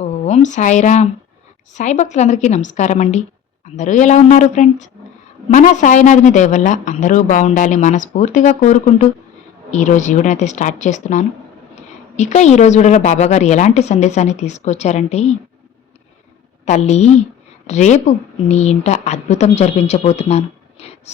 ఓం సాయిరామ్. సాయి భక్తులందరికీ నమస్కారం అండి. అందరూ ఎలా ఉన్నారు ఫ్రెండ్స్? మన సాయినాథుని దయ వల్ల అందరూ బాగుండాలని మనస్ఫూర్తిగా కోరుకుంటూ ఈరోజు వీడియోనైతే స్టార్ట్ చేస్తున్నాను. ఇక ఈరోజు వీడియోలో బాబాగారు ఎలాంటి సందేశాన్ని తీసుకొచ్చారంటే, తల్లి, రేపు నీ ఇంట అద్భుతం జరిపించబోతున్నాను.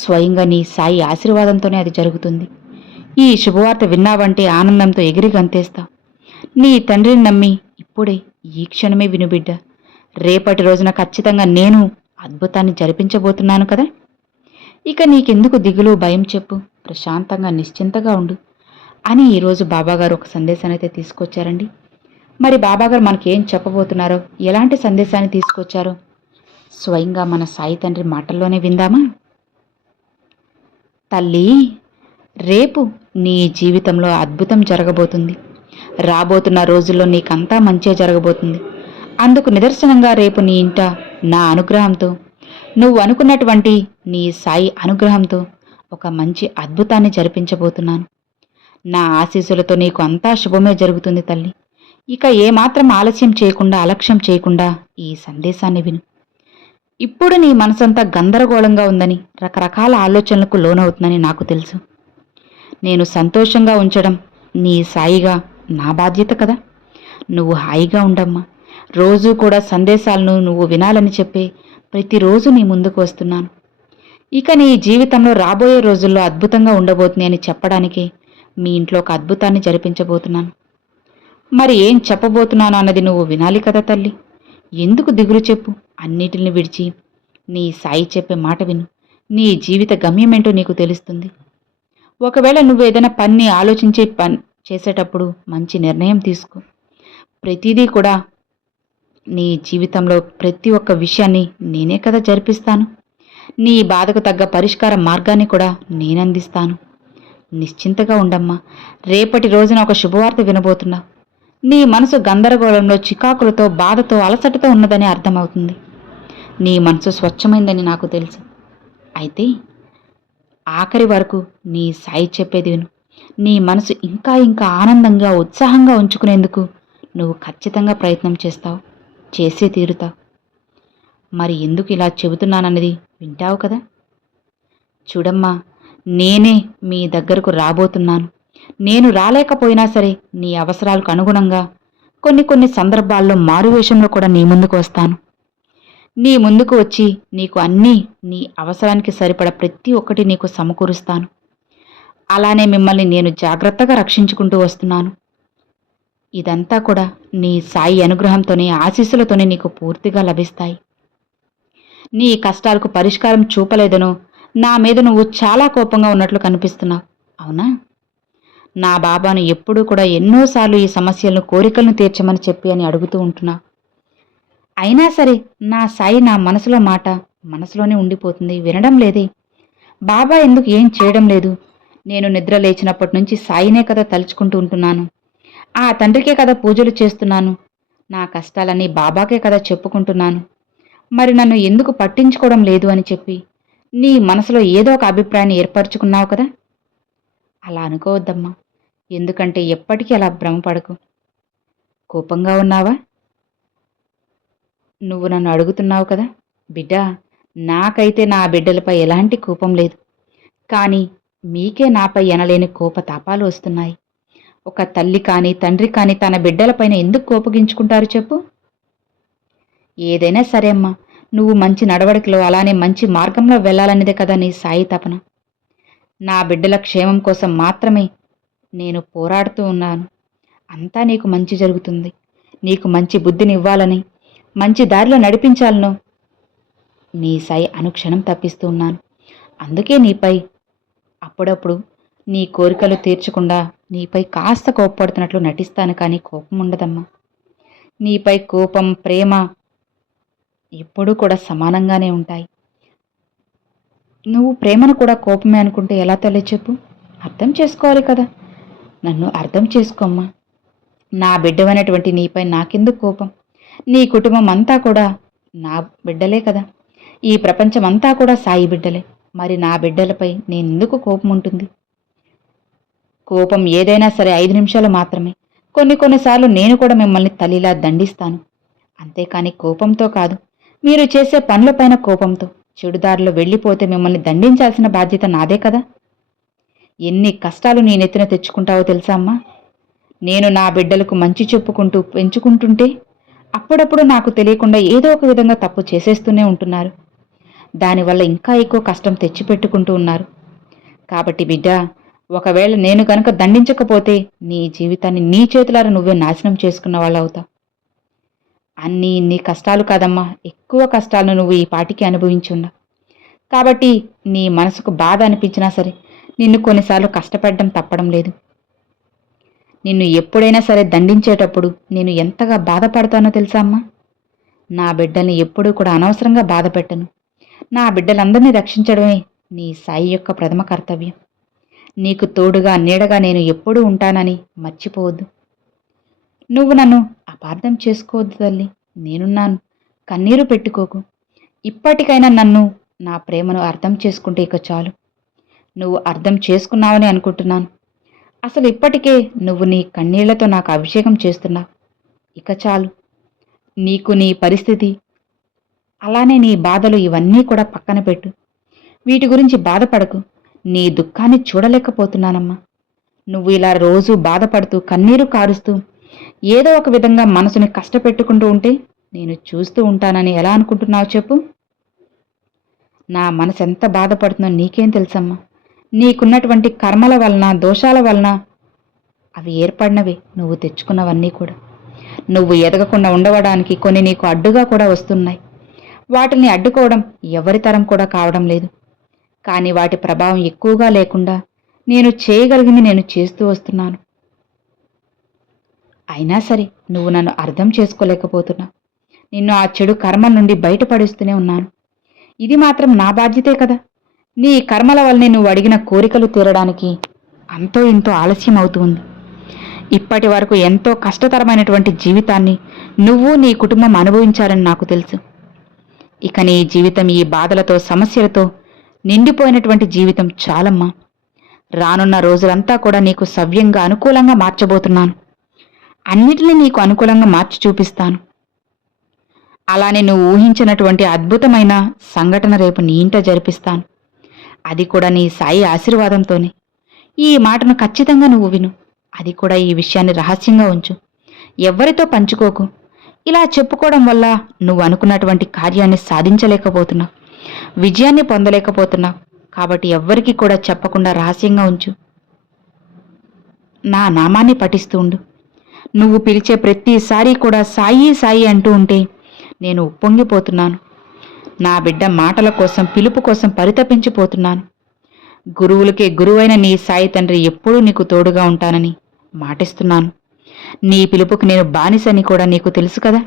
స్వయంగా నీ సాయి ఆశీర్వాదంతోనే అది జరుగుతుంది. ఈ శుభవార్త విన్నావంటే ఆనందంతో ఎగిరి గంతేస్తావు. నీ తండ్రిని నమ్మి ఇప్పుడే ఈ క్షణమే విను బిడ్డ. రేపటి రోజున ఖచ్చితంగా నేను అద్భుతాన్ని జరిపించబోతున్నాను కదా. ఇక నీకెందుకు దిగులు, భయం చెప్పు. ప్రశాంతంగా నిశ్చింతగా ఉండు అని ఈరోజు బాబాగారు ఒక సందేశాన్ని అయితే తీసుకొచ్చారండి. మరి బాబాగారు మనకేం చెప్పబోతున్నారో, ఎలాంటి సందేశాన్ని తీసుకొచ్చారో స్వయంగా మన సాయి తండ్రి మాటల్లోనే విందామా? తల్లి, రేపు నీ జీవితంలో అద్భుతం జరగబోతుంది. రాబోతున్న రోజుల్లో నీకంతా మంచే జరగబోతుంది. అందుకు నిదర్శనంగా రేపు నీ ఇంట నా అనుగ్రహంతో, నువ్వు అనుకున్నటువంటి నీ సాయి అనుగ్రహంతో ఒక మంచి అద్భుతాన్ని జరిపించబోతున్నాను. నా ఆశీస్సులతో నీకు అంతా శుభమే జరుగుతుంది తల్లి. ఇక ఏమాత్రం ఆలస్యం చేయకుండా, అలక్ష్యం చేయకుండా ఈ సందేశాన్ని విను. ఇప్పుడు నీ మనసంతా గందరగోళంగా ఉందని, రకరకాల ఆలోచనలకు లోనవుతుందని నాకు తెలుసు. నేను సంతోషంగా ఉంచడం నీ సాయిగా నా బాధ్యత కదా. నువ్వు హాయిగా ఉండమ్మా. రోజూ కూడా సందేశాలను నువ్వు వినాలని చెప్పే ప్రతిరోజు నీ ముందుకు వస్తున్నాను. ఇక నీ జీవితంలో రాబోయే రోజుల్లో అద్భుతంగా ఉండబోతుంది అని చెప్పడానికే మీ ఇంట్లో ఒక అద్భుతాన్ని జరిపించబోతున్నాను. మరి ఏం చెప్పబోతున్నాను అన్నది నువ్వు వినాలి కదా తల్లి. ఎందుకు దిగులు చెప్పు. అన్నిటిని విడిచి నీ సాయి చెప్పే మాట విను. నీ జీవిత గమ్యమేంటో నీకు తెలుస్తుంది. ఒకవేళ నువ్వు ఏదైనా పని ఆలోచించే చేసేటప్పుడు మంచి నిర్ణయం తీసుకో. ప్రతిదీ కూడా నీ జీవితంలో ప్రతి ఒక్క విషయాన్ని నేనే కదా జరిపిస్తాను. నీ బాధకు తగ్గ పరిష్కార మార్గాన్ని కూడా నేనందిస్తాను. నిశ్చింతగా ఉండమ్మా. రేపటి రోజున ఒక శుభవార్త వినబోతున్నావు. నీ మనసు గందరగోళంలో, చికాకులతో, బాధతో, అలసటతో ఉన్నదని అర్థమవుతుంది. నీ మనసు స్వచ్ఛమైందని నాకు తెలుసు. అయితే ఆఖరి వరకు నీ సాయి చెప్పేది విను. నీ మనసు ఇంకా ఇంకా ఆనందంగా, ఉత్సాహంగా ఉంచుకునేందుకు నువ్వు ఖచ్చితంగా ప్రయత్నం చేస్తావు, చేసే తీరుతావు. మరి ఎందుకు ఇలా చెబుతున్నానన్నది వింటావు కదా. చూడమ్మా, నేనే మీ దగ్గరకు రాబోతున్నాను. నేను రాలేకపోయినా సరే నీ అవసరాలకు అనుగుణంగా కొన్ని సందర్భాల్లో మారువేషంలో కూడా నీ ముందుకు వస్తాను. నీ ముందుకు వచ్చి నీకు అన్నీ, నీ అవసరానికి సరిపడ ప్రతి ఒక్కటి నీకు సమకూరుస్తాను. అలానే మిమ్మల్ని నేను జాగ్రత్తగా రక్షించుకుంటూ వస్తున్నాను. ఇదంతా కూడా నీ సాయి అనుగ్రహంతోనే, ఆశీస్సులతోనే నీకు పూర్తిగా లభిస్తాయి. నీ కష్టాలకు పరిష్కారం చూపలేదనో, నా మీద నువ్వు చాలా కోపంగా ఉన్నట్లు కనిపిస్తున్నావు, అవునా? నా బాబాను ఎప్పుడూ కూడా ఎన్నోసార్లు ఈ సమస్యలను, కోరికలను తీర్చమని చెప్పి అని అడుగుతూ ఉంటున్నావు. అయినా సరే నా సాయి నా మనసులో మాట మనసులోనే ఉండిపోతుంది, వినడం లేదే. బాబా ఎందుకు ఏం చేయడం లేదు? నేను నిద్ర లేచినప్పటి నుంచి సాయినే కదా తలుచుకుంటూ ఉంటున్నాను. ఆ తండ్రికే కదా పూజలు చేస్తున్నాను. నా కష్టాలన్నీ బాబాకే కదా చెప్పుకుంటున్నాను. మరి నన్ను ఎందుకు పట్టించుకోవడం లేదు అని చెప్పి నీ మనసులో ఏదో ఒక అభిప్రాయాన్ని ఏర్పరచుకున్నావు కదా. అలా అనుకోవద్దమ్మా. ఎందుకంటే ఎప్పటికీ అలా భ్రమపడకు. కోపంగా ఉన్నావా? నువ్వు నన్ను అడుగుతున్నావు కదా. బిడ్డా, నాకైతే నా బిడ్డలపై ఎలాంటి కోపం లేదు. కానీ మీకే నాపై ఎనలేని కోపతాపాలు వస్తున్నాయి. ఒక తల్లి కానీ, తండ్రి కానీ తన బిడ్డలపైన ఎందుకు కోపగించుకుంటారు చెప్పు? ఏదైనా సరే అమ్మా, నువ్వు మంచి నడవడికలో, అలానే మంచి మార్గంలో వెళ్ళాలనేదే కదా నీ సాయి తపన. నా బిడ్డల క్షేమం కోసం మాత్రమే నేను పోరాడుతూ ఉన్నాను. అంతా నీకు మంచి జరుగుతుంది. నీకు మంచి బుద్ధిని ఇవ్వాలని, మంచి దారిలో నడిపించాలను నీ సాయి అనుక్షణం తప్పిస్తూ ఉన్నాను. అందుకే నీపై అప్పుడప్పుడు నీ కోరికలు తీర్చకుండా నీపై కాస్త కోప్పడుతున్నట్లు నటిస్తాను, కానీ కోపం ఉండదమ్మా. నీపై కోపం, ప్రేమ ఎప్పుడూ కూడా సమానంగానే ఉంటాయి. నువ్వు ప్రేమను కూడా కోపమే అనుకుంటే ఎలా తల్లి చెప్పు? అర్థం చేసుకోవాలి కదా. నన్ను అర్థం చేసుకోమ్మా. నా బిడ్డవైనటువంటి నీపై నాకెందుకు కోపం? నీ కుటుంబం అంతా కూడా నా బిడ్డలే కదా. ఈ ప్రపంచం అంతా కూడా సాయి బిడ్డలే. మరి నా బిడ్డలపై నేనెందుకు కోపం ఉంటుంది? కోపం ఏదైనా సరే 5 నిమిషాలు మాత్రమే. కొన్నిసార్లు నేను కూడా మిమ్మల్ని తల్లిలా దండిస్తాను. అంతేకాని కోపంతో కాదు. మీరు చేసే పనులపైన కోపంతో చెడుదారిలో వెళ్ళిపోతే మిమ్మల్ని దండించాల్సిన బాధ్యత నాదే కదా. ఎన్ని కష్టాలు నీ నెత్తిన తెచ్చుకుంటావో తెలుసా అమ్మా. నేను నా బిడ్డలకు మంచి చెప్పుకుంటూ పెంచుకుంటుంటే అప్పుడప్పుడు నాకు తెలియకుండా ఏదో ఒక విధంగా తప్పు చేసేస్తూనే ఉంటున్నారు. దానివల్ల ఇంకా ఎక్కువ కష్టం తెచ్చిపెట్టుకుంటూ ఉన్నారు. కాబట్టి బిడ్డ, ఒకవేళ నేను కనుక దండించకపోతే నీ జీవితాన్ని నీ చేతులారా నువ్వే నాశనం చేసుకున్న వాళ్ళవుతావు. అన్నీ నీ కష్టాలు కాదమ్మా, ఎక్కువ కష్టాలను నువ్వు ఈ పాటికి అనుభవించున్నావు. కాబట్టి నీ మనసుకు బాధ అనిపించినా సరే నిన్ను కొన్నిసార్లు కష్టపడడం తప్పడం లేదు. నిన్ను ఎప్పుడైనా సరే దండించేటప్పుడు నేను ఎంతగా బాధపడతానో తెలుసా అమ్మా. నా బిడ్డల్ని ఎప్పుడూ కూడా అనవసరంగా బాధ పెట్టను. నా బిడ్డలందరినీ రక్షించడమే నీ సాయి యొక్క ప్రథమ కర్తవ్యం. నీకు తోడుగా నీడగా నేను ఎప్పుడూ ఉంటానని మర్చిపోవద్దు. నువ్వు నన్ను అపార్థం చేసుకోవద్దు తల్లి, నేనున్నాను, కన్నీరు పెట్టుకోకు. ఇప్పటికైనా నన్ను, నా ప్రేమను అర్థం చేసుకుంటే ఇక చాలు. నువ్వు అర్థం చేసుకున్నావని అనుకుంటున్నాను. అసలు ఇప్పటికే నువ్వు నీ కన్నీళ్లతో నాకు అభిషేకం చేస్తున్నావు. ఇక చాలు. నీకు నీ పరిస్థితి, అలానే నీ బాధలు ఇవన్నీ కూడా పక్కన పెట్టు. వీటి గురించి బాధపడకు. నీ దుఃఖాన్ని చూడలేకపోతున్నానమ్మా. నువ్వు ఇలా రోజూ బాధపడుతూ కన్నీరు కారుస్తూ ఏదో ఒక విధంగా మనసుని కష్టపెట్టుకుంటూ ఉంటే నేను చూస్తూ ఉంటానని ఎలా అనుకుంటున్నావు చెప్పు. నా మనసు ఎంత బాధపడుతుందో నీకేం తెలుసమ్మా. నీకున్నటువంటి కర్మల వలన, దోషాల వలన అవి ఏర్పడినవే, నువ్వు తెచ్చుకున్నవన్నీ కూడా. నువ్వు ఎదగకుండా ఉండవడానికి కొన్ని నీకు అడ్డుగా కూడా వస్తున్నాయి. వాటిని అడ్డుకోవడం ఎవరి తరం కూడా కావడం లేదు. కానీ వాటి ప్రభావం ఎక్కువగా లేకుండా నేను చేయగలిగింది నేను చేస్తూ వస్తున్నాను. అయినా సరే నువ్వు నన్ను అర్థం చేసుకోలేకపోతున్నావు. నిన్ను ఆ చెడు కర్మల నుండి బయటపడిస్తూనే ఉన్నాను. ఇది మాత్రం నా బాధ్యతే కదా. నీ కర్మల వల్లనే నువ్వు అడిగిన కోరికలు తీరడానికి అంతో ఇంతో ఆలస్యం అవుతుంది. ఇప్పటి వరకు ఎంతో కష్టతరమైనటువంటి జీవితాన్ని నువ్వు నీ కుటుంబం అనుభవించారని నాకు తెలుసు. ఇక నీ జీవితం ఈ బాధలతో, సమస్యలతో నిండిపోయినటువంటి జీవితం చాలమ్మా. రానున్న రోజులంతా కూడా నీకు సవ్యంగా, అనుకూలంగా మార్చబోతున్నాను. అన్నిటినీ నీకు అనుకూలంగా మార్చి చూపిస్తాను. అలానే నువ్వు ఊహించినటువంటి అద్భుతమైన సంఘటన రేపు నీ ఇంట జరిపిస్తాను. అది కూడా నీ సాయి ఆశీర్వాదంతోనే. ఈ మాటను ఖచ్చితంగా నువ్వు విను. అది కూడా ఈ విషయాన్ని రహస్యంగా ఉంచు. ఎవ్వరితో పంచుకోకు. ఇలా చెప్పుకోవడం వల్ల నువ్వు అనుకున్నటువంటి కార్యాన్ని సాధించలేకపోతున్నావు, విజయాన్ని పొందలేకపోతున్నావు. కాబట్టి ఎవ్వరికీ కూడా చెప్పకుండా రహస్యంగా ఉంచు. నా నామాన్ని పఠిస్తూ ఉండు. నువ్వు పిలిచే ప్రతిసారి కూడా సాయి సాయి అంటూ ఉంటే నేను ఉప్పొంగిపోతున్నాను. నా బిడ్డ మాటల కోసం, పిలుపు కోసం పరితపించిపోతున్నాను. గురువులకే గురువైన నీ సాయి తండ్రి ఎప్పుడూ నీకు తోడుగా ఉంటానని మాటిస్తున్నాను. నీ పిలుపుకి నేను బానిసని కూడా నీకు తెలుసు కదా.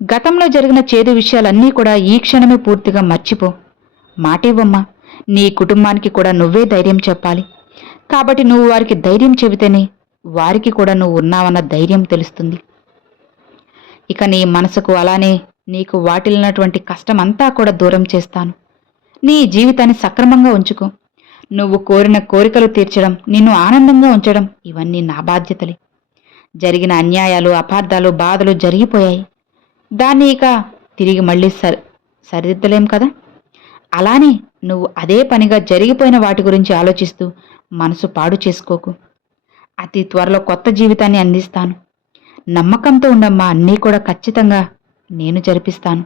గతంలో జరిగిన చేదు విషయాలన్నీ కూడా ఈ క్షణమే పూర్తిగా మర్చిపో. మాటివ్వమ్మా. నీ కుటుంబానికి కూడా నువ్వే ధైర్యం చెప్పాలి. కాబట్టి నువ్వు వారికి ధైర్యం చెబితేనే వారికి కూడా నువ్వు ఉన్నావన్న ధైర్యం తెలుస్తుంది. ఇక నీ మనసుకు, అలానే నీకు వాటిల్లినటువంటి కష్టమంతా కూడా దూరం చేస్తాను. నీ జీవితాన్ని సక్రమంగా ఉంచుకో. నువ్వు కోరిన కోరికలు తీర్చడం, నిన్ను ఆనందంగా ఉంచడం ఇవన్నీ నా బాధ్యతలే. జరిగిన అన్యాయాలు, అపార్థాలు, బాధలు జరిగిపోయాయి. దాన్ని ఇక తిరిగి మళ్ళీ సరిదిద్దలేం కదా. అలానే నువ్వు అదే పనిగా జరిగిపోయిన వాటి గురించి ఆలోచిస్తూ మనసు పాడు చేసుకోకు. అతి త్వరలో కొత్త జీవితాన్ని అందిస్తాను. నమ్మకంతో ఉండమ్మా. అన్నీ కూడా ఖచ్చితంగా నేను జరిపిస్తాను.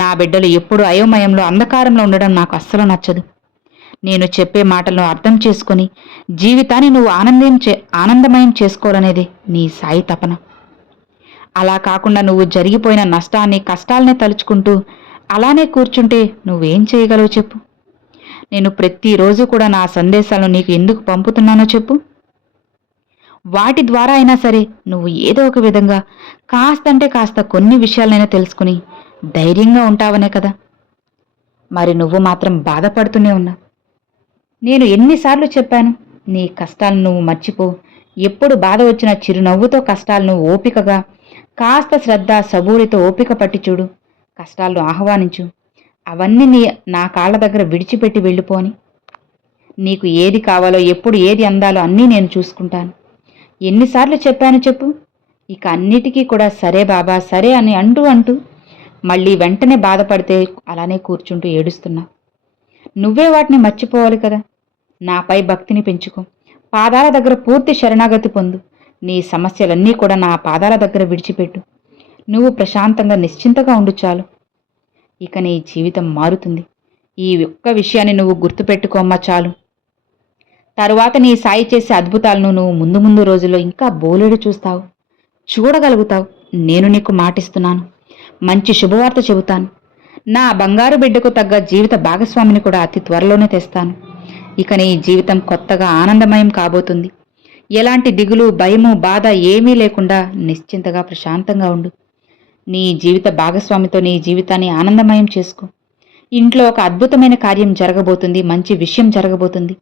నా బిడ్డలు ఎప్పుడూ అయోమయంలో, అంధకారంలో ఉండడం నాకు అస్సలు నచ్చదు. నేను చెప్పే మాటలను అర్థం చేసుకుని జీవితాన్ని నువ్వు ఆనందమయం చేసుకోవాలనేది నీ సాయి తపన. అలా కాకుండా నువ్వు జరిగిపోయిన నష్టాన్ని, కష్టాలనే తలుచుకుంటూ అలానే కూర్చుంటే నువ్వేం చేయగలవు చెప్పు. నేను ప్రతిరోజు కూడా నా సందేశాలను నీకు ఎందుకు పంపుతున్నానో చెప్పు. వాటి ద్వారా అయినా సరే నువ్వు ఏదో ఒక విధంగా కాస్తంటే కాస్త కొన్ని విషయాలైనా తెలుసుకుని ధైర్యంగా ఉంటావనే కదా. మరి నువ్వు మాత్రం బాధపడుతూనే ఉన్నావు. నేను ఎన్నిసార్లు చెప్పాను, నీ కష్టాలను నువ్వు మర్చిపో. ఎప్పుడు బాధ వచ్చినా చిరునవ్వుతో కష్టాలను ఓపికగా, కాస్త శ్రద్ధ, సబూరితో ఓపిక పట్టి చూడు. కష్టాలను ఆహ్వానించు. అవన్నీ నా కాళ్ళ దగ్గర విడిచిపెట్టి వెళ్ళిపోని. నీకు ఏది కావాలో, ఎప్పుడు ఏది అందాలో అన్నీ నేను చూసుకుంటాను. ఎన్నిసార్లు చెప్పాను చెప్పు. ఇక అన్నిటికీ కూడా సరే బాబా సరే అని అంటూ మళ్ళీ వెంటనే బాధపడితే అలానే కూర్చుంటూ ఏడుస్తున్నా. నువ్వే వాటిని మర్చిపోవాలి కదా. నాపై భక్తిని పెంచుకో, పాదాల దగ్గర పూర్తి శరణాగతి పొందు. నీ సమస్యలన్నీ కూడా నా పాదాల దగ్గర విడిచిపెట్టు. నువ్వు ప్రశాంతంగా నిశ్చింతగా ఉండు చాలు. ఇక నీ జీవితం మారుతుంది. ఈ ఒక్క విషయాన్ని నువ్వు గుర్తుపెట్టుకోమ్మా చాలు. తరువాత నీ సాయి చేసే అద్భుతాలను నువ్వు ముందు ముందు రోజుల్లో ఇంకా బోలెడు చూస్తావు, చూడగలుగుతావు. నేను నీకు మాటిస్తున్నాను. మంచి శుభవార్త చెబుతాను. నా బంగారు బిడ్డకు తగ్గ జీవిత భాగస్వామిని కూడా అతి త్వరలోనే తెస్తాను. ఇక నీ జీవితం కొత్తగా ఆనందమయం కాబోతుంది. ఎలాంటి దిగులు, భయము, బాధ ఏమీ లేకుండా నిశ్చింతగా ప్రశాంతంగా ఉండు. నీ జీవిత భాగస్వామితో నీ జీవితాన్ని ఆనందమయం చేసుకో. ఇంట్లో ఒక అద్భుతమైన కార్యం జరగబోతుంది. మంచి విషయం జరగబోతుంది.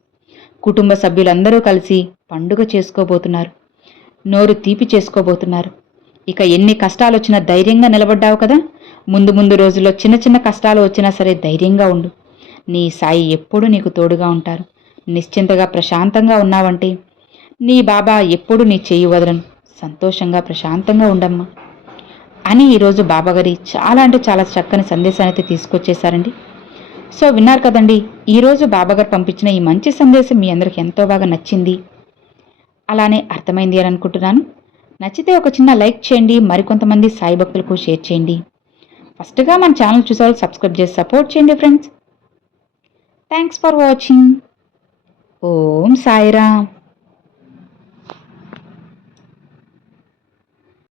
కుటుంబ సభ్యులందరూ కలిసి పండుగ చేసుకోబోతున్నారు. నోరు తీపి చేసుకోబోతున్నారు. ఇక ఎన్ని కష్టాలు వచ్చినా ధైర్యంగా నిలబడ్డావు కదా. ముందు ముందు రోజుల్లో చిన్న చిన్న కష్టాలు వచ్చినా సరే ధైర్యంగా ఉండు. నీ సాయి ఎప్పుడూ నీకు తోడుగా ఉంటారు. నిశ్చింతగా ప్రశాంతంగా ఉన్నావంటే నీ బాబా ఎప్పుడు నీ చెయ్యి వదలను. సంతోషంగా ప్రశాంతంగా ఉండమ్మా అని ఈరోజు బాబాగారి చాలా అంటే చాలా చక్కని సందేశాన్ని అయితే తీసుకొచ్చేశారండి. సో విన్నారు కదండి, ఈరోజు బాబాగారు పంపించిన ఈ మంచి సందేశం మీ అందరికి ఎంతో బాగా నచ్చింది, అలానే అర్థమైంది అని అనుకుంటున్నాను. నచ్చితే ఒక చిన్న లైక్ చేయండి, మరికొంతమంది సాయి భక్తులకు షేర్ చేయండి. ఫస్ట్గా మన ఛానల్ చూసేవాళ్ళు సబ్స్క్రైబ్ చేసి సపోర్ట్ చేయండి friends. Thanks for watching. Om Sairam.